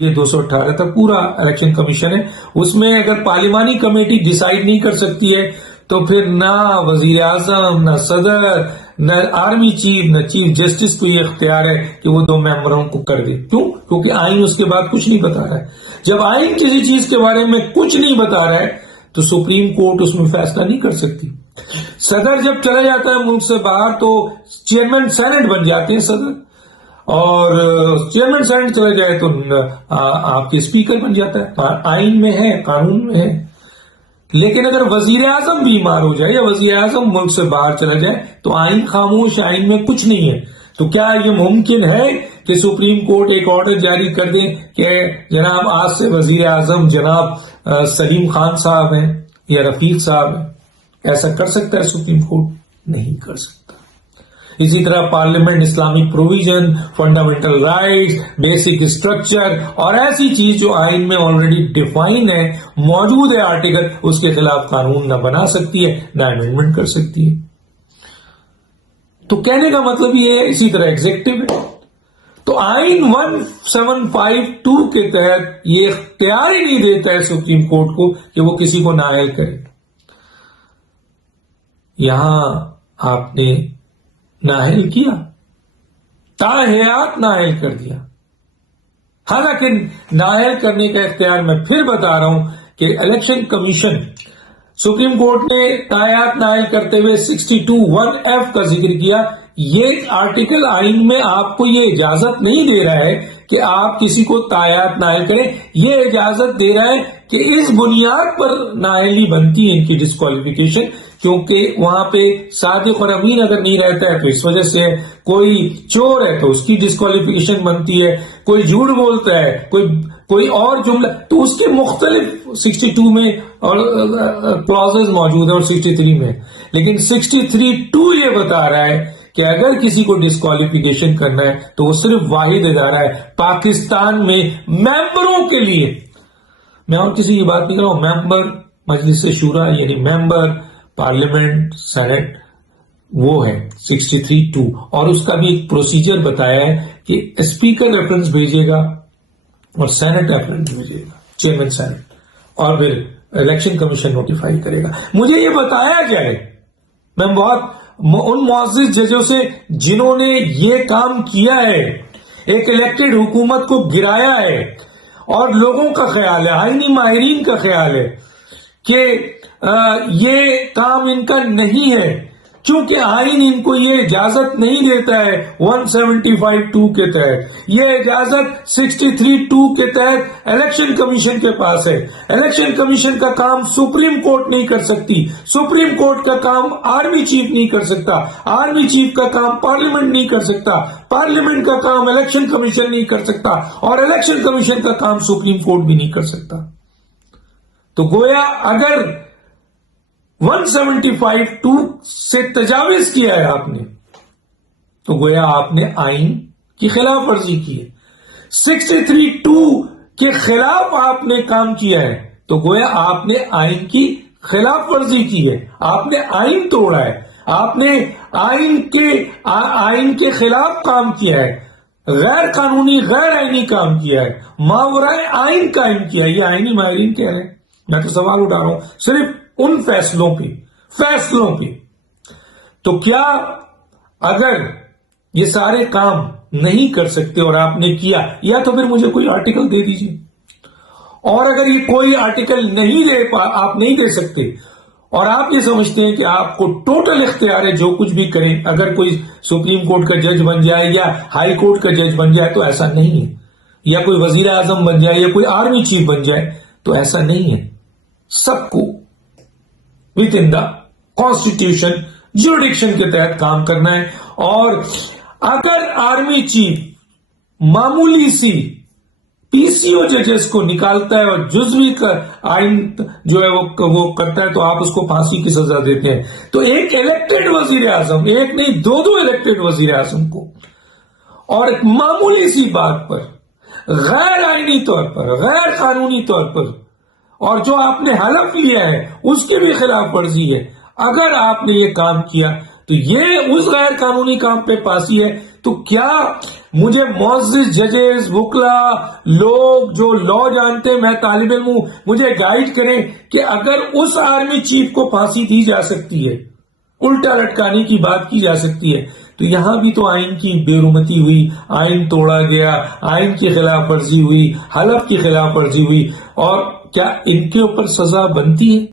یہ 218 تھا پورا الیکشن کمیشن ہے. اس میں اگر پارلیمانی کمیٹی ڈیسائیڈ نہیں کر سکتی ہے تو پھر نہ وزیر اعظم، نہ صدر، نہ آرمی چیف، نہ چیف جسٹس کو یہ اختیار ہے کہ وہ 2 ممبروں کو کر دے. کیوں؟ کیونکہ آئین اس کے بعد کچھ نہیں بتا رہا ہے. جب آئین کسی چیز کے بارے میں کچھ نہیں بتا رہا ہے تو سپریم کورٹ اس میں فیصلہ نہیں کر سکتی. صدر جب چلا جاتا ہے ملک سے باہر تو چیئرمین سینٹ بن جاتے ہیں صدر، اور چیئرمین سینٹ چلا جائے تو آپ کے اسپیکر بن جاتا ہے. آئین میں ہے، قانون میں ہے. لیکن اگر وزیر اعظم بیمار ہو جائے یا وزیر اعظم ملک سے باہر چلا جائے تو آئین خاموش، آئین میں کچھ نہیں ہے. تو کیا یہ ممکن ہے کہ سپریم کورٹ ایک آرڈر جاری کر دے کہ جناب آج سے وزیر اعظم جناب سلیم خان صاحب ہیں یا رفیق صاحب ہیں؟ ایسا کر سکتا ہے سپریم کورٹ؟ نہیں کر سکتا. اسی طرح parliament, Islamic provision, fundamental rights, basic structure اور ایسی چیز جو آئین میں آلریڈی ڈیفائن ہے، موجود ہے آرٹیکل، اس کے خلاف قانون نہ بنا سکتی ہے نہ امینڈمنٹ کر سکتی ہے. تو کہنے کا مطلب یہ ہے. اسی طرح ایگزیکٹو ہے. تو آئین 1752 کے تحت یہ اختیار ہی نہیں دیتا ہے سپریم کورٹ کو کہ وہ کسی کو نااہل کرے. یہاں آپ نے نااہل کیا، تاحیات نااہل کر دیا. حالانکہ نااہل کرنے کا اختیار میں پھر بتا رہا ہوں کہ الیکشن کمیشن، سپریم کورٹ نے تاحیات نااہل کرتے ہوئے 62(1)(f) کا ذکر کیا. یہ آرٹیکل آئین میں آپ کو یہ اجازت نہیں دے رہا ہے کہ آپ کسی کو تاحیات نااہل کریں. یہ اجازت دے رہا ہے کہ اس بنیاد پر نااہلی بنتی ہے ان کی ڈسکوالیفیکیشن، کیونکہ وہاں پہ صادق اور امین اگر نہیں رہتا ہے تو اس وجہ سے، کوئی چور ہے تو اس کی ڈسکوالیفیکیشن بنتی ہے، کوئی جھوٹ بولتا ہے، کوئی اور جملہ، تو اس کے مختلف 62 میں اور کلازز موجود ہیں اور 63 میں. لیکن 63(2) یہ بتا رہا ہے کہ اگر کسی کو ڈسکوالیفیکیشن کرنا ہے تو وہ صرف واحد ادارہ ہے پاکستان میں ممبروں کے لیے. میں اور کسی کی بات نہیں کر رہا ہوں. ممبر مجلس شورا یعنی ممبر پارلیمنٹ، سینٹ، وہ ہے 63(2). اور اس کا بھی ایک پروسیجر بتایا ہے کہ اسپیکر ریفرنس بھیجے گا اور سینٹ ریفرنس بھیجے گا، چیئرمین سینٹ، اور پھر الیکشن کمیشن نوٹیفائی کرے گا. مجھے یہ بتایا جائے، میں بہت ان معزز ججوں سے جنہوں نے یہ کام کیا ہے، ایک الیکٹڈ حکومت کو گرایا ہے، اور لوگوں کا خیال ہے، آئینی ماہرین کا خیال ہے کہ یہ کام ان کا نہیں ہے، چونکہ آئین ان کو یہ اجازت نہیں دیتا ہے 175(2) کے تحت. یہ اجازت 63(2) کے تحت الیکشن کمیشن کے پاس ہے. الیکشن کمیشن کا کام سپریم کورٹ نہیں کر سکتی، سپریم کورٹ کا کام آرمی چیف نہیں کر سکتا، آرمی چیف کا کام پارلیمنٹ نہیں کر سکتا، پارلیمنٹ کا کام الیکشن کمیشن نہیں کر سکتا، اور الیکشن کمیشن کا کام سپریم کورٹ بھی نہیں کر سکتا. تو گویا اگر 175(2) سے تجاوز کیا ہے آپ نے تو گویا آپ نے آئین کی خلاف ورزی کی ہے. 63(2) کے خلاف آپ نے کام کیا ہے تو گویا آپ نے آئین کی خلاف ورزی کی ہے، آپ نے آئین توڑا ہے، آپ نے آئین کے خلاف کام کیا ہے، غیر قانونی، غیر آئینی کام کیا ہے، ماورائے آئین قائم کیا ہے. یہ آئینی ماہرین کہہ رہے ہیں. میں تو سوال اٹھا رہا ہوں صرف ان فیصلوں پہ. تو کیا اگر یہ سارے کام نہیں کر سکتے اور آپ نے کیا، یا تو پھر مجھے کوئی آرٹیکل دے دیجیے. اور اگر یہ کوئی آرٹیکل آپ نہیں دے سکتے اور آپ یہ سمجھتے ہیں کہ آپ کو ٹوٹل اختیار ہے جو کچھ بھی کریں، اگر کوئی سپریم کورٹ کا جج بن جائے یا ہائی کورٹ کا جج بن جائے تو ایسا نہیں ہے، یا کوئی وزیر اعظم بن جائے یا کوئی آرمی چیف بن جائے تو ایسا نہیں ہے. سب کو with in the constitution jurisdiction کے تحت کام کرنا ہے. اور اگر آرمی چیف معمولی سی PCO ججز کو نکالتا ہے اور جزوی کا آئین جو ہے وہ کرتا ہے تو آپ اس کو پھانسی کی سزا دیتے ہیں. تو ایک الیکٹڈ وزیر اعظم، ایک نہیں دو الیکٹڈ وزیر اعظم کو، اور ایک معمولی سی بات پر، غیر آئینی طور پر، غیر قانونی طور پر، اور جو آپ نے حلف لیا ہے اس کی بھی خلاف ورزی ہے، اگر آپ نے یہ کام کیا تو یہ اس غیر قانونی کام پہ پھانسی ہے. تو کیا مجھے معزز ججز، وکلا، لوگ جو لا جانتے ہیں، میں طالب علم ہوں، مجھے گائیڈ کریں کہ اگر اس آرمی چیف کو پھانسی دی جا سکتی ہے، الٹا لٹکانے کی بات کی جا سکتی ہے، تو یہاں بھی تو آئین کی بے رحمتی ہوئی، آئین توڑا گیا، آئین کی خلاف ورزی ہوئی، حلف کی خلاف ورزی ہوئی، اور کیا ان کے اوپر سزا بنتی ہے؟